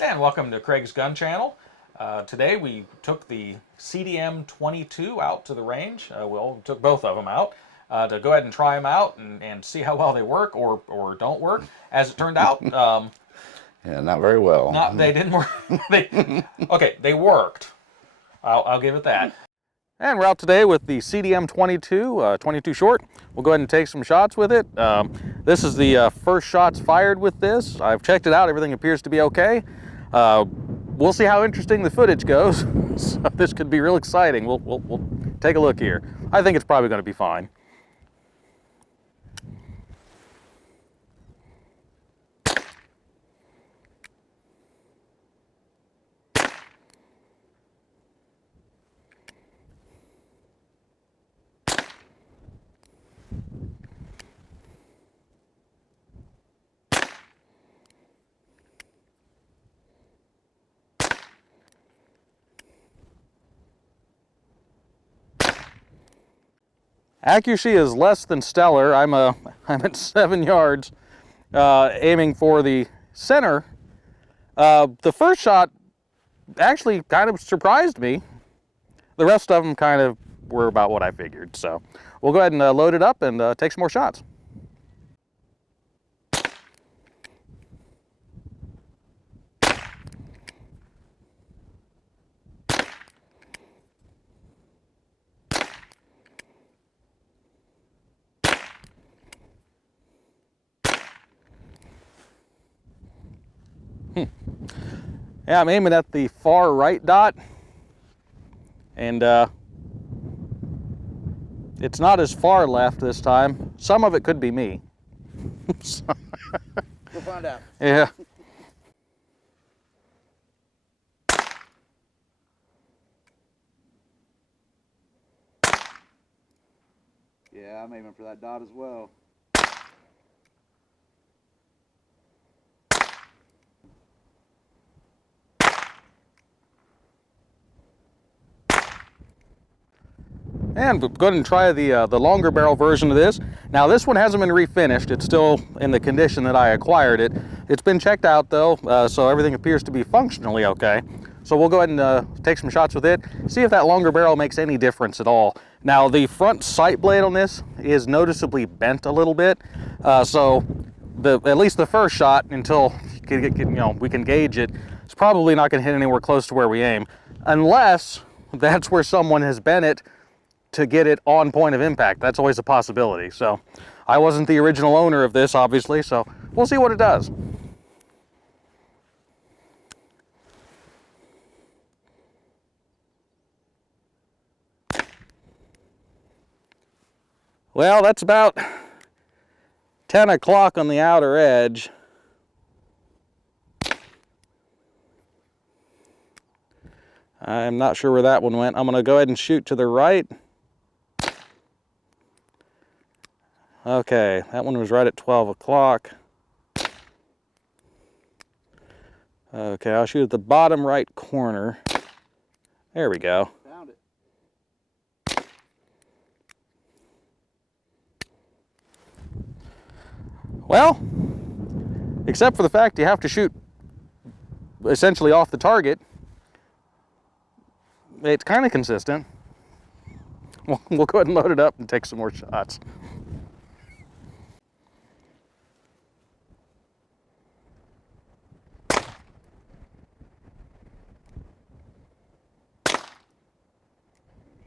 And welcome to Craig's Gun Channel. Today we took the CDM 22 out to the range. We took both of them out to go ahead and try them out and see how well they work or don't work. As it turned out, yeah, not very well. they didn't work. They worked. I'll give it that. And we're out today with the CDM 22, 22 short. We'll go ahead and take some shots with it. This is the first shots fired with this. I've checked it out. Everything appears to be okay. We'll see how interesting the footage goes. So this could be real exciting. We'll take a look here. I think it's probably going to be fine. Accuracy is less than stellar. I'm at 7 yards, aiming for the center. The first shot actually kind of surprised me. The rest of them kind of were about what I figured. So we'll go ahead and load it up and take some more shots. Yeah, I'm aiming at the far right dot, and it's not as far left this time. Some of it could be me. We'll find out. Yeah. Yeah, I'm aiming for that dot as well. And we'll go ahead and try the longer barrel version of this. Now this one hasn't been refinished. It's still in the condition that I acquired it. It's been checked out though, so everything appears to be functionally okay. So we'll go ahead and take some shots with it, see if that longer barrel makes any difference at all. Now the front sight blade on this is noticeably bent a little bit, so at least the first shot, until we can gauge it, it's probably not going to hit anywhere close to where we aim, unless that's where someone has bent it to get it on point of impact. That's always a possibility. So I wasn't the original owner of this, obviously, so we'll see what it does. Well, that's about 10 o'clock on the outer edge. I'm not sure where that one went. I'm going to go ahead and shoot to the right. Okay, that one was right at 12 o'clock. Okay, I'll shoot at the bottom right corner. There we go. Found it. Well, except for the fact you have to shoot essentially off the target, it's kind of consistent. We'll go ahead and load it up and take some more shots.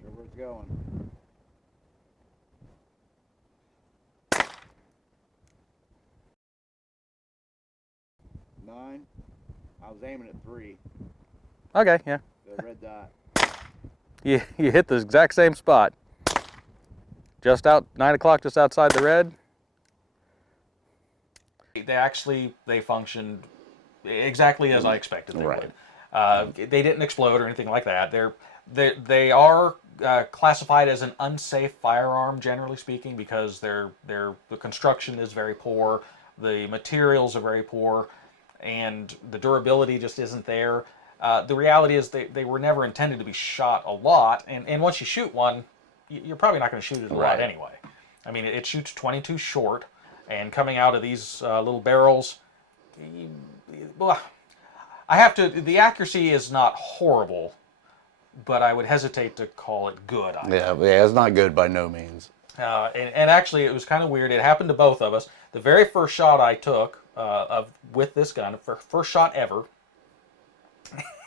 Sure where it's going. Nine. I was aiming at 3. Okay, yeah. The red dot. You hit the exact same spot. Just out, 9 o'clock, just outside the red. They functioned exactly as I expected they would. They didn't explode or anything like that. They are classified as an unsafe firearm, generally speaking, because the construction is very poor, the materials are very poor, and the durability just isn't there. The reality is they were never intended to be shot a lot, and once you shoot one, you're probably not going to shoot it a lot anyway. I mean, it shoots 22 short, and coming out of these little barrels, I have to. The accuracy is not horrible, but I would hesitate to call it good either. Yeah, it's not good by no means. And actually, it was kind of weird. It happened to both of us. The very first shot I took with this gun, first shot ever,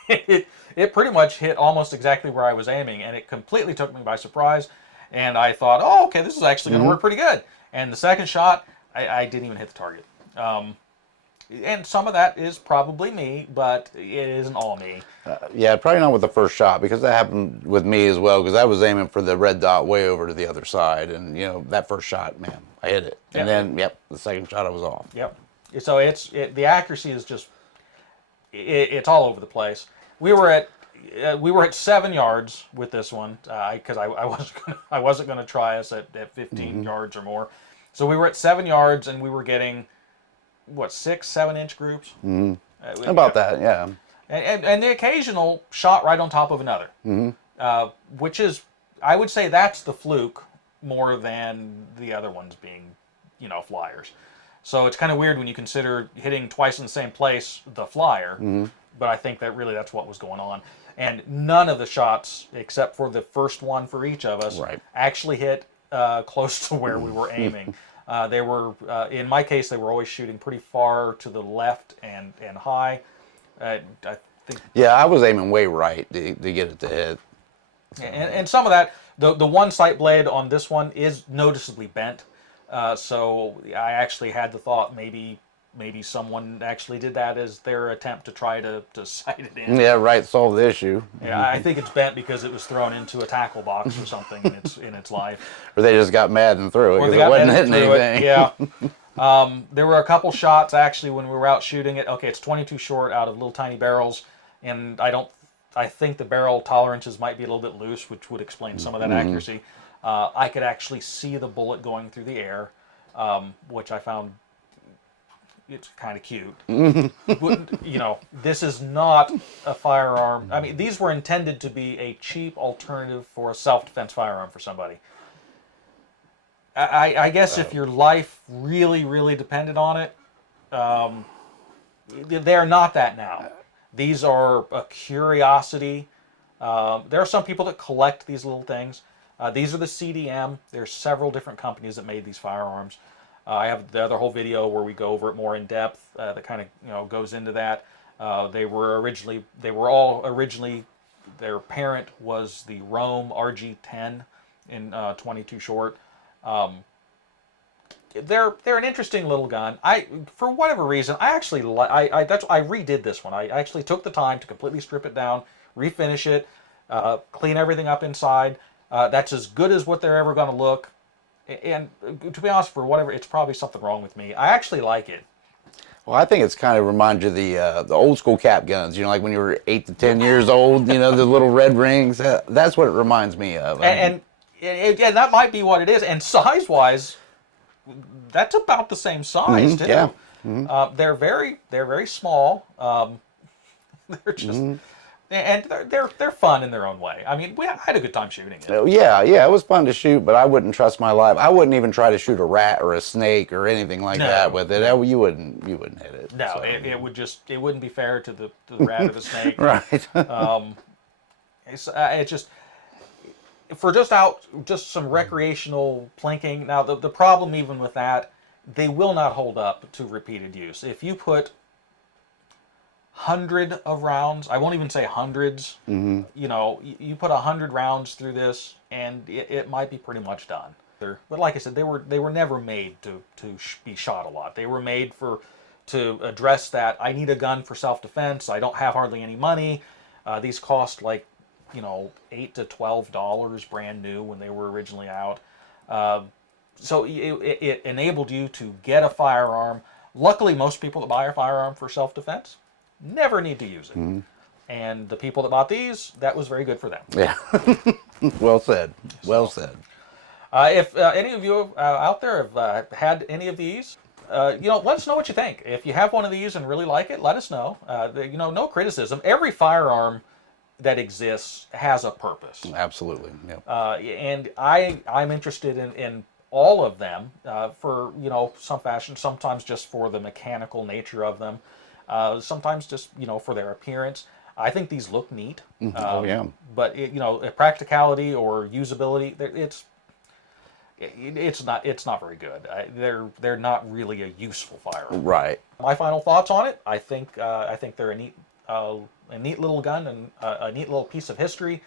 it pretty much hit almost exactly where I was aiming, and it completely took me by surprise. And I thought, oh, okay, this is actually going to work pretty good. And the second shot, I didn't even hit the target. And some of that is probably me, but it isn't all me. Yeah, probably not with the first shot, because that happened with me as well, because I was aiming for the red dot way over to the other side, and that first shot, man, I hit it. And then, the second shot I was off. Yep. So the accuracy is just, it's all over the place. We were at 7 yards with this one, because I wasn't gonna try us at 15 yards or more. So we were at 7 yards, and we were getting, what, 6-7 inch groups? About that, yeah. And the occasional shot right on top of another, which is, I would say that's the fluke more than the other ones being, flyers. So it's kind of weird when you consider hitting twice in the same place the flyer, but I think that's what was going on. And none of the shots, except for the first one for each of us, actually hit close to where we were aiming. They were, in my case, they were always shooting pretty far to the left and high. I think. Yeah, I was aiming way right to get it to hit. And some of that, the one sight blade on this one is noticeably bent. So I actually had the thought maybe someone actually did that as their attempt to try to sight it in. Yeah, right. Solve the issue. Yeah, I think it's bent because it was thrown into a tackle box or something in its life. Or they just got mad and threw it because it wasn't hitting anything. Yeah. There were a couple shots actually when we were out shooting it. Okay, it's 22 short out of little tiny barrels, and I think the barrel tolerances might be a little bit loose, which would explain some of that accuracy. I could actually see the bullet going through the air, which I found it's kind of cute. This is not a firearm. I mean, these were intended to be a cheap alternative for a self-defense firearm for somebody. I guess if your life really, really depended on it, they're not that now. These are a curiosity. There are some people that collect these little things. These are the CDM. There's several different companies that made these firearms. I have the other whole video where we go over it more in depth. That kind of goes into that. They were all originally their parent was the Rome RG10 in 22 short. They're an interesting little gun. For whatever reason, I redid this one. I actually took the time to completely strip it down, refinish it, clean everything up inside. That's as good as what they're ever going to look. And to be honest, for whatever, it's probably something wrong with me. I actually like it. Well, I think it's kind of reminds you of the old school cap guns. Like when you were 8 to 10 years old. The little red rings. That's what it reminds me of. And that might be what it is. And size-wise, that's about the same size too. Yeah. They're very small. They're just. And they're fun in their own way. I mean, I had a good time shooting it. Yeah, it was fun to shoot, but I wouldn't trust my life. I wouldn't even try to shoot a rat or a snake or anything like that with it. You wouldn't hit it. No, so. It wouldn't be fair to the rat or the snake. Right. It's just for just some recreational plinking. Now the problem even with that, they will not hold up to repeated use. If you put 100 of rounds, I won't even say hundreds, you put 100 rounds through this and it might be pretty much done. But like I said, they were never made to be shot a lot. They were made to address that. I need a gun for self-defense. I don't have hardly any money. These cost like $8 to $12 brand new when they were originally out. So it enabled you to get a firearm. Luckily, most people that buy a firearm for self-defense never need to use it. And the people that bought these, that was very good for them. Yeah. Well said. Well said. If any of you out there have had any of these, let us know what you think. If you have one of these and really like it, let us know. No criticism. Every firearm that exists has a purpose. Absolutely. Yep. And I'm interested in all of them for some fashion. Sometimes just for the mechanical nature of them. Sometimes just, for their appearance. I think these look neat. Oh yeah. But practicality or usability, it's not very good. They're not really a useful firearm. Right. My final thoughts on it: I think they're a neat little gun and a neat little piece of history.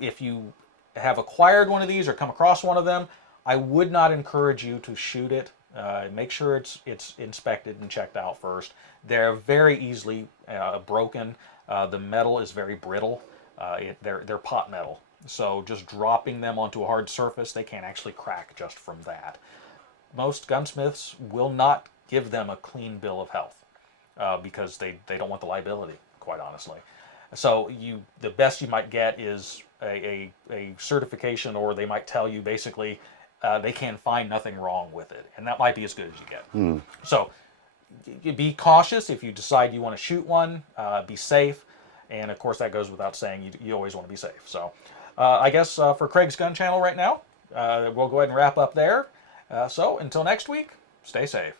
If you have acquired one of these or come across one of them, I would not encourage you to shoot it. Make sure it's inspected and checked out first. They're very easily broken. The metal is very brittle. They're pot metal, so just dropping them onto a hard surface, they can actually crack just from that. Most gunsmiths will not give them a clean bill of health because they don't want the liability, quite honestly. So the best you might get is a certification, or they might tell you basically they can find nothing wrong with it, and that might be as good as you get. So be cautious if you decide you want to shoot one. Be safe, and of course that goes without saying. You always want to be safe. So I guess for Craig's Gun Channel right now, we'll go ahead and wrap up there. So until next week, stay safe.